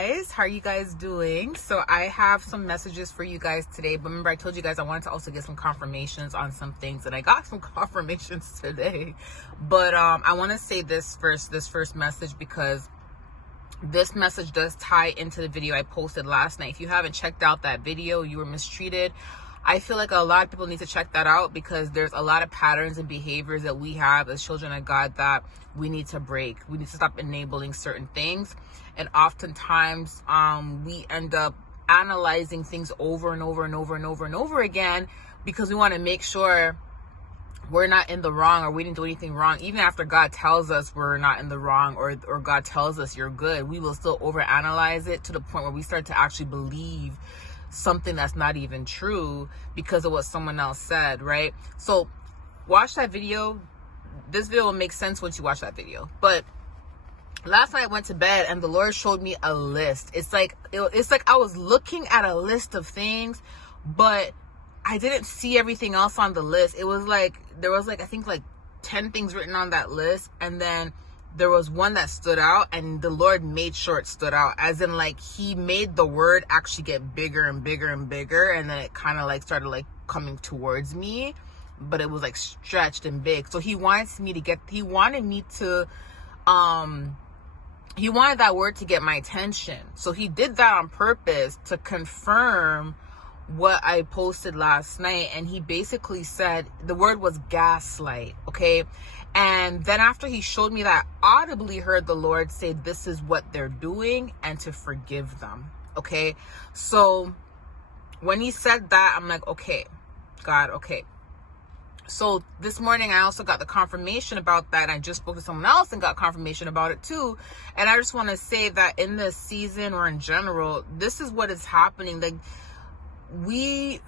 guys, how are you guys doing? So I have some messages for you guys today, but remember I told you guys I wanted to also get some confirmations on some things, and I got some confirmations today. But I want to say this first message, because this message does tie into the video I posted last night. If you haven't checked out that video, you were mistreated, I feel like a lot of people need to check that out, because there's a lot of patterns and behaviors that we have as children of God that we need to break. We need to stop enabling certain things. And oftentimes we end up analyzing things over and over again, because we want to make sure we're not in the wrong, or we didn't do anything wrong. Even after God tells us we're not in the wrong, or God tells us you're good, we will still overanalyze it to the point where we start to actually believe something that's not even true because of what someone else said, right? So watch that video. This video will make sense once you watch that video. But last night I went to bed and the Lord showed me a list. It's like I was looking at a list of things, but I didn't see everything else on the list. It was like there was I think 10 things written on that list, and then there was one that stood out, and the Lord made sure it stood out, as in he made the word actually get bigger and bigger and bigger, and then it kind of started coming towards me, but it was stretched and big. So he wanted that word to get my attention. So he did that on purpose to confirm what I posted last night. And he basically said the word was gaslight. Okay. And then after he showed me that, I audibly heard the Lord say, this is what they're doing, and to forgive them. Okay. So when he said that, I'm like, okay, God, okay. So this morning, I also got the confirmation about that. I just spoke to someone else and got confirmation about it too. And I just want to say that in this season, or in general, this is what is happening. We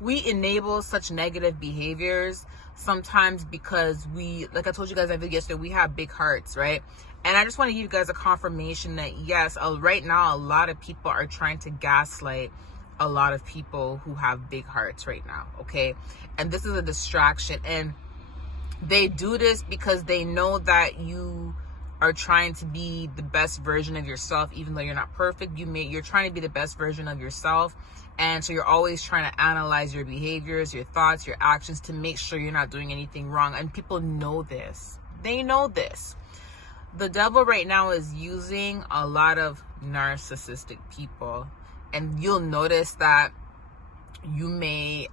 enable such negative behaviors sometimes because like I told you guys in that video yesterday, we have big hearts, right? And I just want to give you guys a confirmation that yes, right now, a lot of people are trying to gaslight a lot of people who have big hearts right now, okay? And this is a distraction, and they do this because they know that you are trying to be the best version of yourself, even though you're not perfect. You're trying to be the best version of yourself, and so you're always trying to analyze your behaviors, your thoughts, your actions, to make sure you're not doing anything wrong. And people know this. They know this. The devil right now is using a lot of narcissistic people. And you'll notice that you may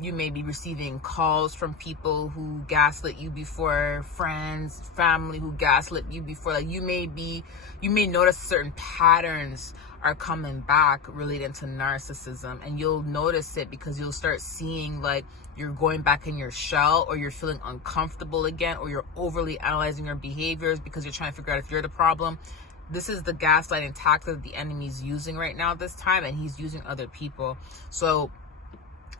be receiving calls from people who gaslit you before, friends, family who gaslit you before. You may notice certain patterns are coming back related to narcissism, and you'll notice it because you'll start seeing you're going back in your shell, or you're feeling uncomfortable again, or you're overly analyzing your behaviors because you're trying to figure out if you're the problem. This is the gaslighting tactic that the enemy's using right now this time, and he's using other people. So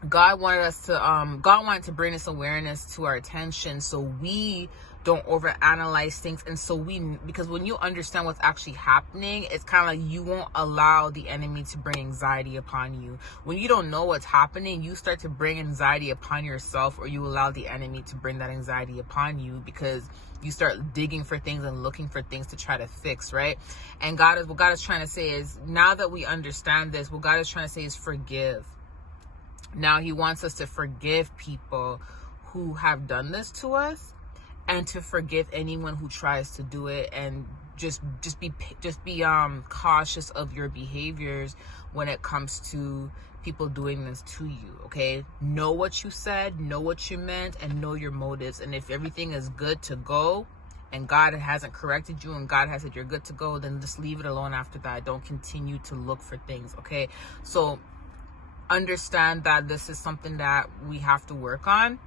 God wanted to bring this awareness to our attention, so we don't overanalyze things. And so because when you understand what's actually happening, it's kind of you won't allow the enemy to bring anxiety upon you. When you don't know what's happening, you start to bring anxiety upon yourself, or you allow the enemy to bring that anxiety upon you, because you start digging for things and looking for things to try to fix, right? And what God is trying to say is, now that we understand this, what God is trying to say is forgive. Now he wants us to forgive people who have done this to us, and to forgive anyone who tries to do it, and just be cautious of your behaviors when it comes to people doing this to you. Okay, know what you said, know what you meant, and know your motives. And if everything is good to go, and God hasn't corrected you, and God has said you're good to go, then just leave it alone after that. Don't continue to look for things. Okay, so understand that this is something that we have to work on.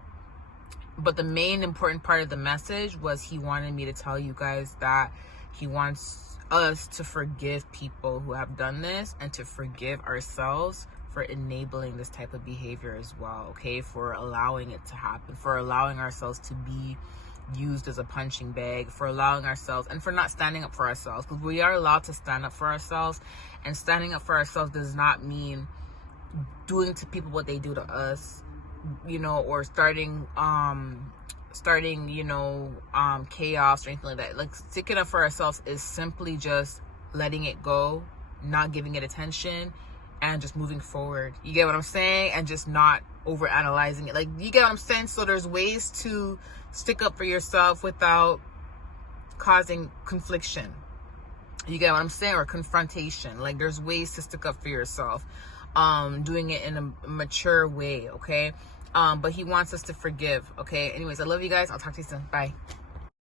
But the main important part of the message was he wanted me to tell you guys that he wants us to forgive people who have done this, and to forgive ourselves for enabling this type of behavior as well, okay? For allowing it to happen, for allowing ourselves to be used as a punching bag, for allowing ourselves, and for not standing up for ourselves, because we are allowed to stand up for ourselves. And standing up for ourselves does not mean doing to people what they do to us, or starting chaos or anything like that. Sticking up for ourselves is simply just letting it go, not giving it attention, and just moving forward. You get what I'm saying? And just not over analyzing it. Like, you get what I'm saying? So there's ways to stick up for yourself without causing confliction. You get what I'm saying? Or confrontation. Like, there's ways to stick up for yourself, doing it in a mature way, okay? But he wants us to forgive, okay? Anyways, I love you guys. I'll talk to you soon. Bye.